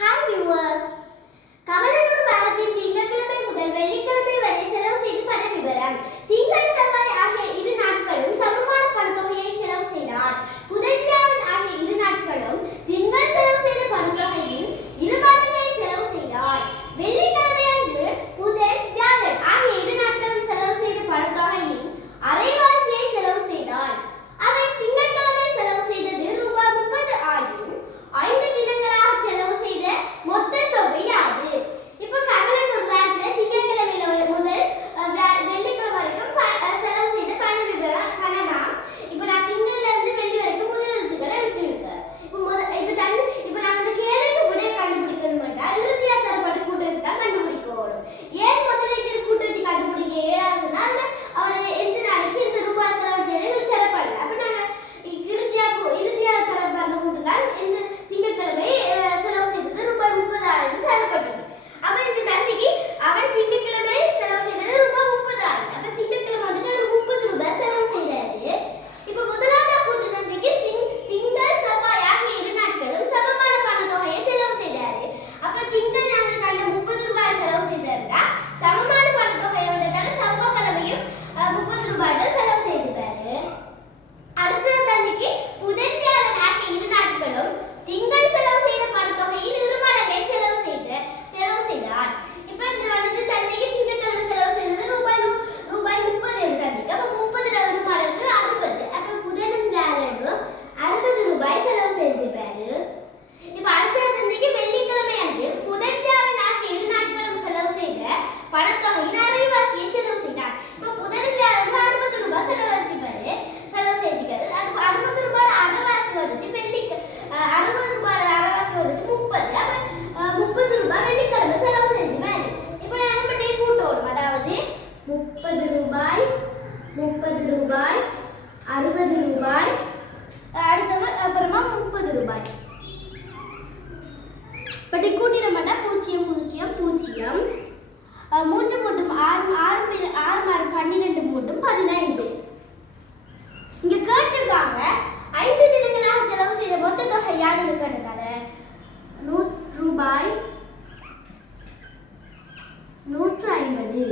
Hi viewers. கமலனூர் வாரத்தின் திங்கட்கிழமை முதல் வெள்ளிக்கிழமை வரை செலவு செய்த பண விவரம். திங்கள் செவ்வாய் ஆகிய இரு நாட்களும் சமமான பணத்தொகையை செலவு செய்தார். புதன் வியாழன் ஆகிய இரு நாட்களும் திங்கள் செலவு செய்த பணத்தொகையின் இரு மடங்கை செலவு செய்தார். வெள்ளிக்கிழமை அன்று புதன் வியாழன் ஆகிய இரு நாட்களும் செலவு செய்த பணத்தொகையின் அரைவாசியை செலவு செய்தார். அவர் திங்கட்கிழமை செலவு செய்தது ரூபாய் 30 ஆகும். 5 தினங்களாக செலவு செய்த மொத்த தொகை யாது? இப்போ கமலனூர் வாரத்துல திங்கட்கிழமையில முதல் வெள்ளிக்கிழமை வரைக்கும் செலவு செய்த பண விவரம் பண்ணலாம். இப்போ நான் திங்கள்ல இருந்து வெள்ளி வரைக்கும் முதல் எழுத்துக்களை விட்டுருக்கேன். இப்போ நான் அந்த கேள்விக்கு விடைய கண்டுபிடிக்கணும்னா இறுதியா தரப்பட்ட கூட்டு வச்சு தான் கண்டுபிடிக்கணும். ஏன் முதலுக்கு கூட்டு வச்சு கண்டுபிடிக்க ஏதாச்சுன்னா அவர் எந்த நாளைக்கு இந்த ரூபாய் செலவு தரப்படல. அப்ப நாங்க இறுதியா தரப்பட்ட கூட்டு தான் இந்த திங்கட்கிழமை செலவு செய்தது ரூபாய் 30,000 தரப்பட்டது. அப்ப இந்த தந்தைக்கு அவன் திங்கட்கிழமை செலவு செய்தது ரூபாய் 30,000. அப்ப திங்கட்கிழமை வந்துட்டு அவர் 30 ரூபாய் செலவு செய்தாரு. இப்ப முதலாவது கூற்று தந்தைக்கு திங்கள் செவ்வாய் ஆகிய இரு நாட்களும் சமமான பணத்தொகையை செலவு செய்தாரு. அப்ப திங்கள் நாங்க கண்ட 30 ரூபாய் செலவு செய்தாருன்னா சமமான பணத்தொகையோட செவ்வாய்க்கிழமையும் 30 ரூபாய் தான் செலவு செய்திருப்பாரு. அடுத்த தந்தைக்கு புதன் வியாழன் ஆகிய இரு நாட்களும் திங்கள் செலவு செய்த பணத்தொகையின் இரு மடங்கை செலவு செய்தார். இப்ப இந்த வந்துட்டு தந்தைக்கு திங்கட்கிழமை செலவு செய்தது ரூபாய் 30 தந்தைக்கு. அப்ப 30 இரு மடங்கு 60. அப்ப புதனும் வியாழனும் 60 ரூபாய் செலவு செய்திருப்பாரு. இப்ப அடுத்த தந்தைக்கு வெள்ளிக்கிழமை அன்று புதன் வியாழன் ஆகிய இரு நாட்களும் செலவு செய்த பணத்தொகையின் அரைவாசியை செலவு செய்தார். இப்ப புதன் வியாழன் 60 ரூபாய் செலவு செய்திருக்காரு. 60 ரூபாய் அரைவாசி வந்துட்டு 60 ரூபாய் அரைவாசி வந்துட்டு 30. அப்ப 30 ரூபாய் வெள்ளிக்கிழமை செலவு செய்திருப்பாரு. இப்ப நாங்க பண்ணி கூட்டணும். அதாவது 30 ரூபாய் 60 ரூபாய் அப்புறமா 30 ரூபாய் பட்டி கூட்டிட மாட்டா 0 0 0 3 மூட்டும் 6 12 மூட்டும் 15. இங்க கேட்டிருக்காங்க 5 தினங்களாக செலவு செய்த மொத்த தொகை யாருன்னு கேட்டதால 100 ரூபாய் 150.